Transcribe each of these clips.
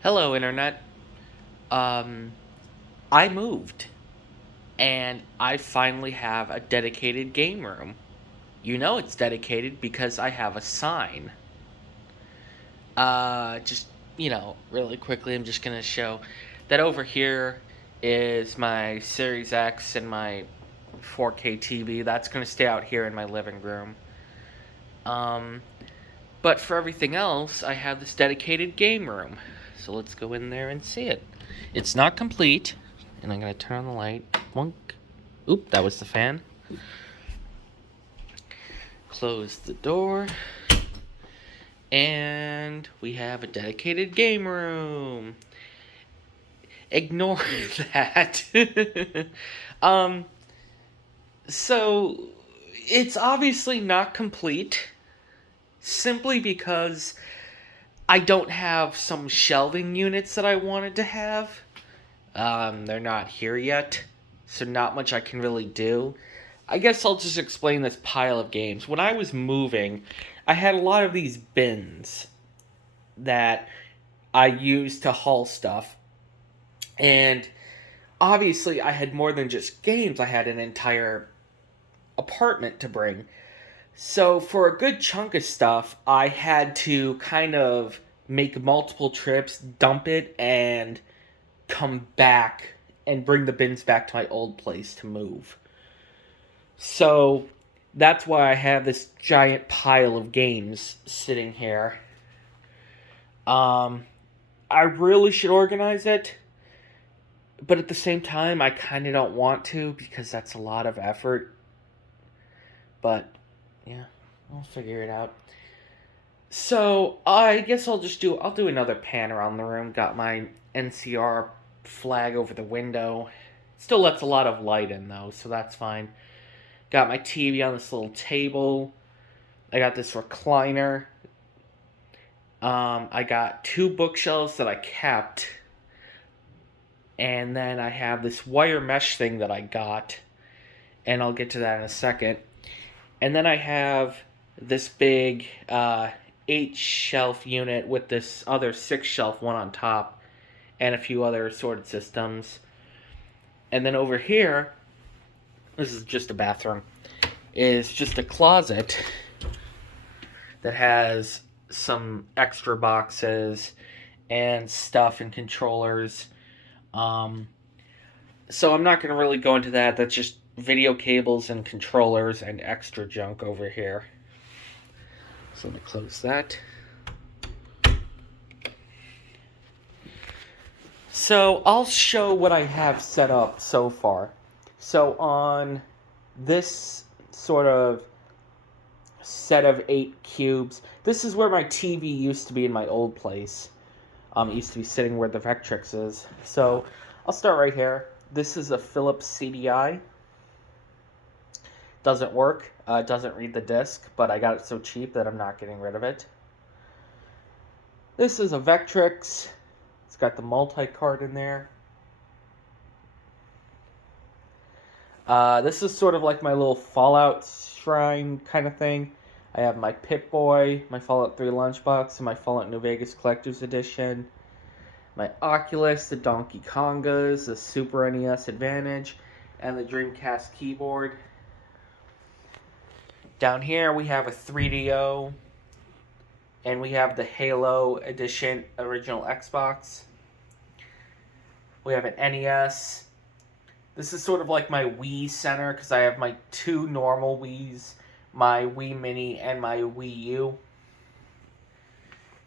Hello, Internet. Um, I moved, and I finally have a dedicated game room. You know it's dedicated because I have a sign. Just, really quickly, I'm just gonna show that over here is my Series X and my 4K TV. That's gonna stay out here in my living room. Um, but for everything else, I have this dedicated game room. So let's go in there and see it. It's not complete, and I'm gonna turn on the light. Wonk. Oop, that was the fan. Close the door. And we have a dedicated game room. Ignore that. um, so it's obviously not complete simply because I don't have some shelving units that I wanted to have. They're not here yet, so not much I can really do. I guess I'll just explain this pile of games. When I was moving, I had a lot of these bins that I used to haul stuff. And obviously, I had more than just games, I had an entire apartment to bring. So, for a good chunk of stuff, I had to kind of make multiple trips, dump it, and come back and bring the bins back to my old place to move. So that's why I have this giant pile of games sitting here. Um, I really should organize it, but at the same time, I kind of don't want to because that's a lot of effort. But yeah, I'll figure it out. So I guess I'll do another pan around the room. Got my NCR flag over the window. Still lets a lot of light in though, so that's fine. Got my TV on this little table. I got this recliner. I got two bookshelves that I kept. And then I have this wire mesh thing that I got. And I'll get to that in a second. And then I have this big 8 shelf unit with this other 6 shelf one on top. And a few other assorted systems. And then over here, this is just a bathroom, is just a closet that has some extra boxes and stuff and controllers. Um, so I'm not going to really go into that. That's just video cables and controllers and extra junk over here. So let me close that. So I'll show what I have set up so far. So on this sort of set of 8 cubes, this is where my TV used to be in my old place. It used to be sitting where the Vectrix is. So I'll start right here. This is a Philips CDI. Doesn't work. Doesn't read the disc, but I got it so cheap that I'm not getting rid of it. This is a Vectrix. It's got the multi-card in there. This is sort of like my little Fallout shrine kind of thing. I have my Pip-Boy, my Fallout 3 lunchbox, and my Fallout New Vegas Collector's Edition. My Oculus, the Donkey Kongas, the Super NES Advantage, and the Dreamcast keyboard. Down here we have a 3DO, and we have the Halo Edition original Xbox. We have an NES. This is sort of like my Wii Center because I have my two normal Wiis, my Wii Mini and my Wii U.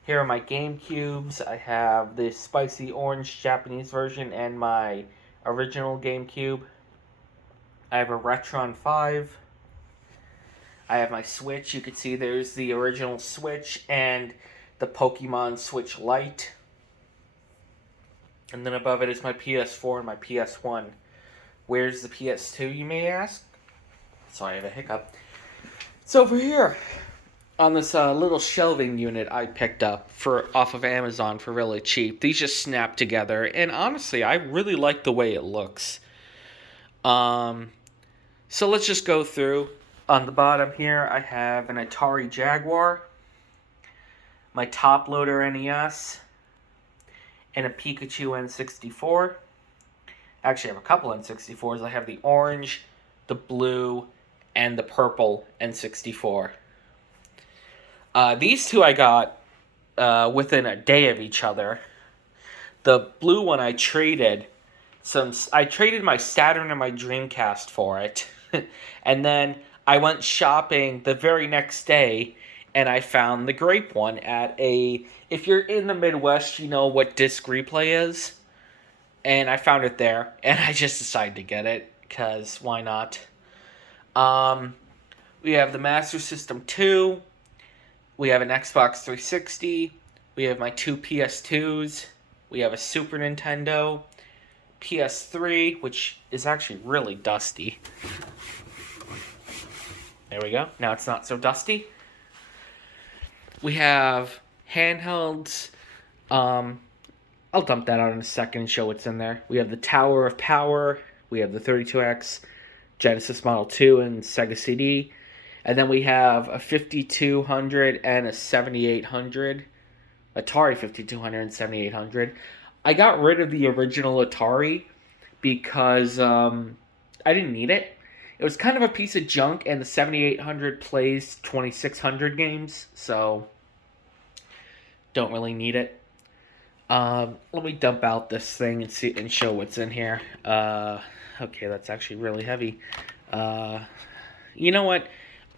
Here are my GameCubes. I have the spicy orange Japanese version and my original GameCube. I have a Retron 5. I have my Switch. You can see there's the original Switch and the Pokemon Switch Lite. And then above it is my PS4 and my PS1. Where's the PS2, you may ask? Sorry, I have a hiccup. It's over here on this little shelving unit I picked up off of Amazon for really cheap. These just snap together, and honestly, I really like the way it looks. So let's just go through. On the bottom here, I have an Atari Jaguar, my top loader NES, and a Pikachu N64. Actually, I have a couple N64s. I have the orange, the blue, and the purple N64. These two I got within a day of each other. The blue one I traded. I traded my Saturn and my Dreamcast for it. And then I went shopping the very next day and I found the grape one at a... If you're in the Midwest, you know what disc replay is. And I found it there, and I just decided to get it, because why not? We have the Master System 2. We have an Xbox 360. We have my two PS2s. We have a Super Nintendo. PS3, which is actually really dusty. There we go. Now it's not so dusty. We have handhelds. I'll dump that out in a second and show what's in there. We have the Tower of Power. We have the 32X Genesis Model 2 and Sega CD. And then we have a 5200 and a 7800. Atari 5200 and 7800. I got rid of the original Atari because I didn't need it. It was kind of a piece of junk, and the 7800 plays 2600 games, so don't really need it. Let me dump out this thing and show what's in here. Okay, that's actually really heavy. You know what?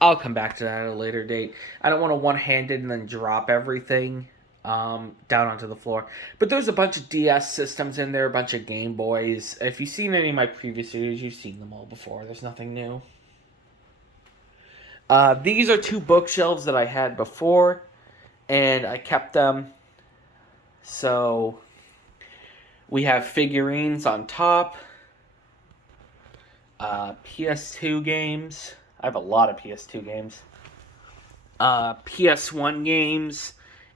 I'll come back to that at a later date. I don't want to one-handed and then drop everything down onto the floor. But there's a bunch of DS systems in there, a bunch of Game Boys. If you've seen any of my previous videos, you've seen them all before. There's nothing new. These are two bookshelves that I had before, and I kept them. So we have figurines on top, PS2 games. I have a lot of PS2 games. PS1 games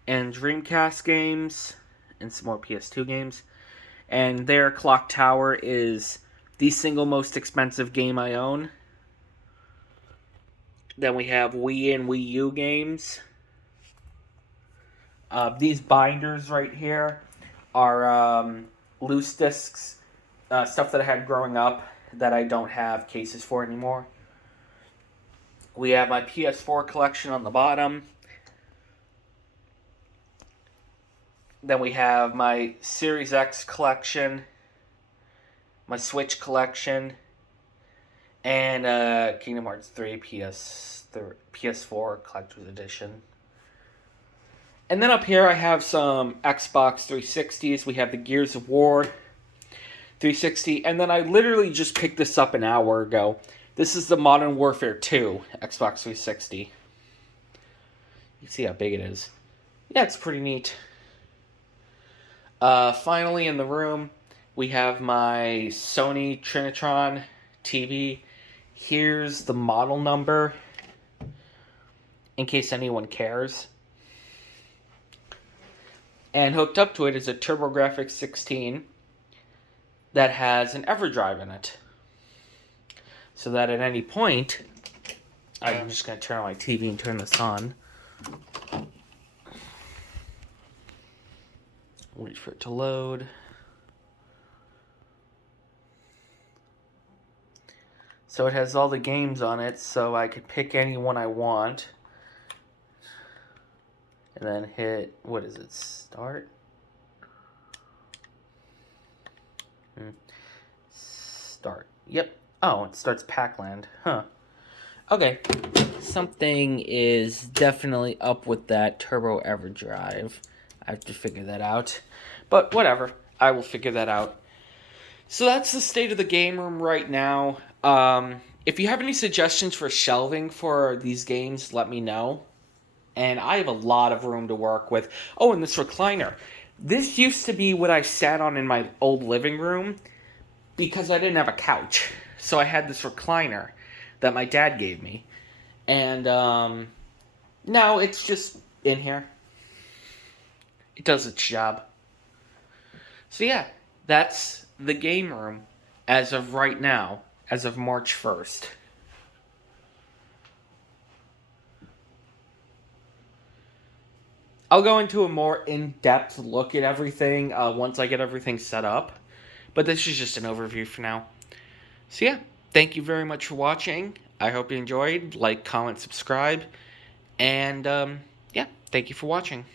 and Dreamcast games and some more PS2 games. And their Clock Tower is the single most expensive game I own. Then we have Wii and Wii U games. These binders right here are loose discs, stuff that I had growing up that I don't have cases for anymore. We have my PS4 collection on the bottom. Then we have my Series X collection, my Switch collection, and Kingdom Hearts 3 PS4 Collector's Edition. And then up here I have some Xbox 360s. We have the Gears of War 360. And then I literally just picked this up an hour ago. This is the Modern Warfare 2 Xbox 360. You can see how big it is. Yeah, it's pretty neat. Finally in the room, we have my Sony Trinitron TV. Here's the model number, in case anyone cares. And hooked up to it is a TurboGrafx 16 that has an EverDrive in it. So that at any point, I'm just going to turn on my TV and turn this on. Wait for it to load. So it has all the games on it, so I could pick any one I want. And then hit, what is it, start? Start. Yep. Oh, it starts Pac-Land. Huh. Okay. Something is definitely up with that Turbo EverDrive. I have to figure that out. But whatever. I will figure that out. So that's the state of the game room right now. If you have any suggestions for shelving for these games, let me know. And I have a lot of room to work with. Oh, and this recliner. This used to be what I sat on in my old living room because I didn't have a couch. So I had this recliner that my dad gave me. And now it's just in here. It does its job. So yeah, that's the game room as of right now, as of March 1st. I'll go into a more in-depth look at everything once I get everything set up. But this is just an overview for now. So yeah, thank you very much for watching. I hope you enjoyed. Like, comment, subscribe. And yeah, thank you for watching.